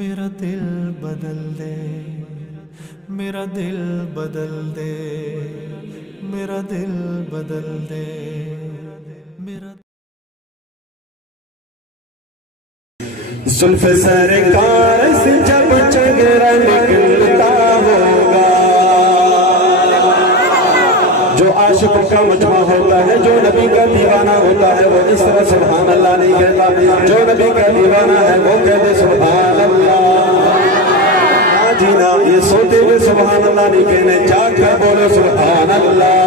मेरा दिल बदल दे, मेरा दिल बदल दे, मेरा दिल बदल दे, मेरा जुल्फ़ सरकार से जब चेहरा निकलता होगा, जो आशिक का मजमा होता है, जो नबी का दीवाना होता है, वो इस तरह सुभान अल्लाह नहीं कहता। जो नबी का दीवाना है वो कहते सुभान अल्लाह। जी ना, ये सोते हुए सुभान अल्लाह नहीं कहने, जाग कर बोलो सुभान अल्लाह,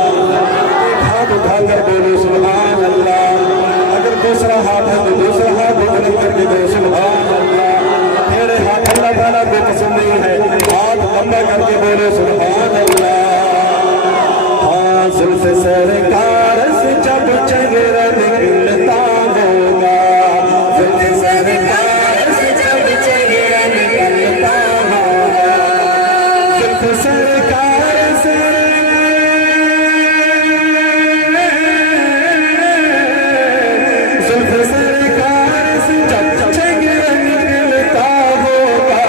हाथ उठाकर बोलो सुभान अल्लाह। अगर दूसरा हाथ है तो दूसरा हाथ बुलंद करके बोलो सुभान अल्लाह। तेरे हाथ अल्लाह ताला को पसंद नहीं है, हाथ लंबा करके बोलो सुभान अल्लाह। हाँ, जुल्फ़ सरकार से जब चेहरा निकलता होगा, जुल्फ़ सरकार से जब चेहरा निकलता होगा, जुल्फ़ सरकार से जुल्फ़ सरकार से जब चेहरा निकलता होगा,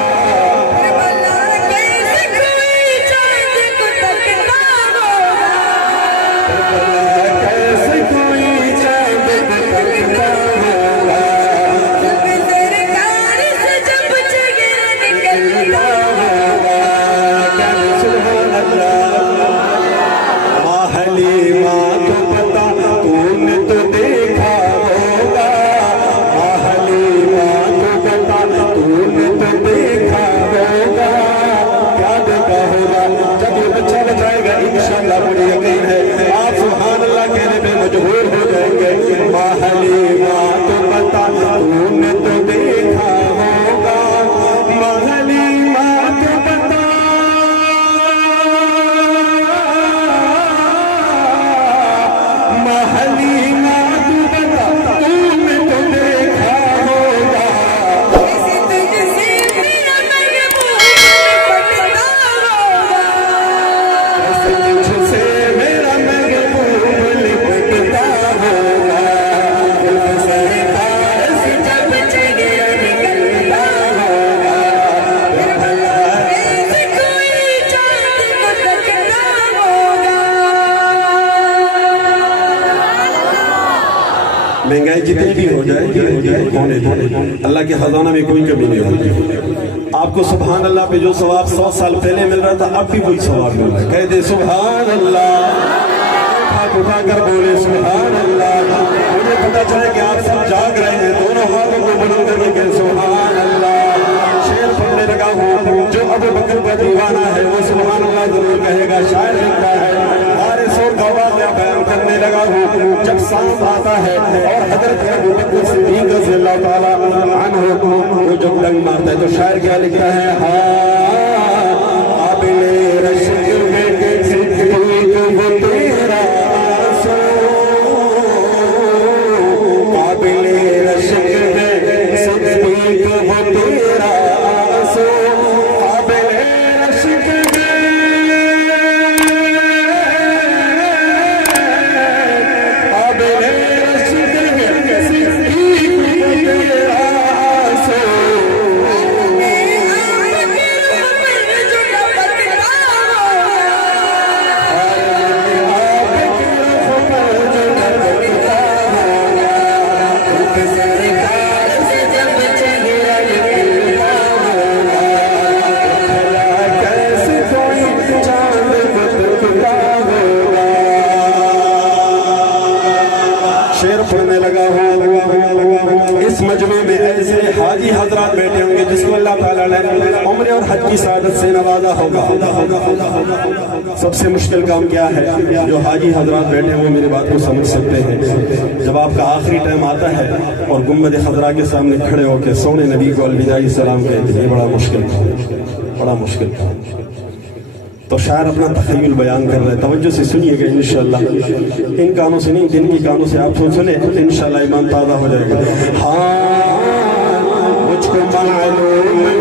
कैसे कोई चाँद को तकता होगा, सुभान अल्लाह। हलीमा को पता तूने तो देखा होगा, हलीमा को पता तूने तो देखा होगा, क्या देखा होगा? जब ये बच्चा बताएगा इंशाअल्लाह, मुझे यकीन है आप सुभान अल्लाह कहने पे मजबूर हो जाएंगे। हलीमा को पता तूने तो देखा होगा, हलीमा को पता हलीमा को पता तूने तो देखा होगा, तुझसे मेरा महबूब लिपटता होगा, जुल्फ़ सरकार से जब चेहरा निकलता होगा, महंगाई जितनी भी हो जाए होने दे, अल्लाह के खजाना में कोई कमी नहीं होती। आपको सुभान अल्लाह पे जो सवाब 100 साल पहले मिल रहा था, अब भी वही सवाब मिल रहा है। कह दे सुभान अल्लाह, हाथ उठाकर बोले सुभान अल्लाह। मुझे पता चले कि आप सब जाग रहे हैं, दोनों हाथों को बुलंद करके कहें सुभान अल्लाह। शेर पढ़ने लगा हूँ, जो अबू बकर का दीवाना है वो सुभान अल्लाह जरूर कहेगा। शायर लिखता है, बारिशों का वाक़या बयान करने लगा हूँ, जब सांप आता है और हज़रत अबू बकर सिद्दीक़ रज़ियल्लाहु ताला अन्हु को जब डंग मारता है, तो शायर क्या लिखता है? हाँ, काबिले रश्क में सिद्दीक़ वो तेरा आंसू, काबिले रश्क में सिद्दीक़ वो तेरा आंसू, काबिले रश्क शेर पढ़ने लगा हूँ। इस मजमे में ऐसे हाजी हजरात बैठे होंगे जिसको अल्लाह ताला ने उम्र और हज की सादत से नवाजा होगा। सबसे मुश्किल काम क्या है? जो हाजी हजरात बैठे हुए मेरी बात को समझ सकते हैं। जब आपका आखिरी टाइम आता है और गुम्बद खजरा के सामने खड़े होकर सोने नबी को अलविदाई सलाम कहते हैं, बड़ा मुश्किल काम, बड़ा मुश्किल काम। तो शायर अपना तख़य्युल बयान कर रहे हैं, तवज्जो से सुनिएगा इंशाअल्लाह। इन कानों से नहीं, दिन की कानों से आप सुने इंशाअल्लाह ईमान ताज़ा हो जाएगा। हाँ, मुझको मालूम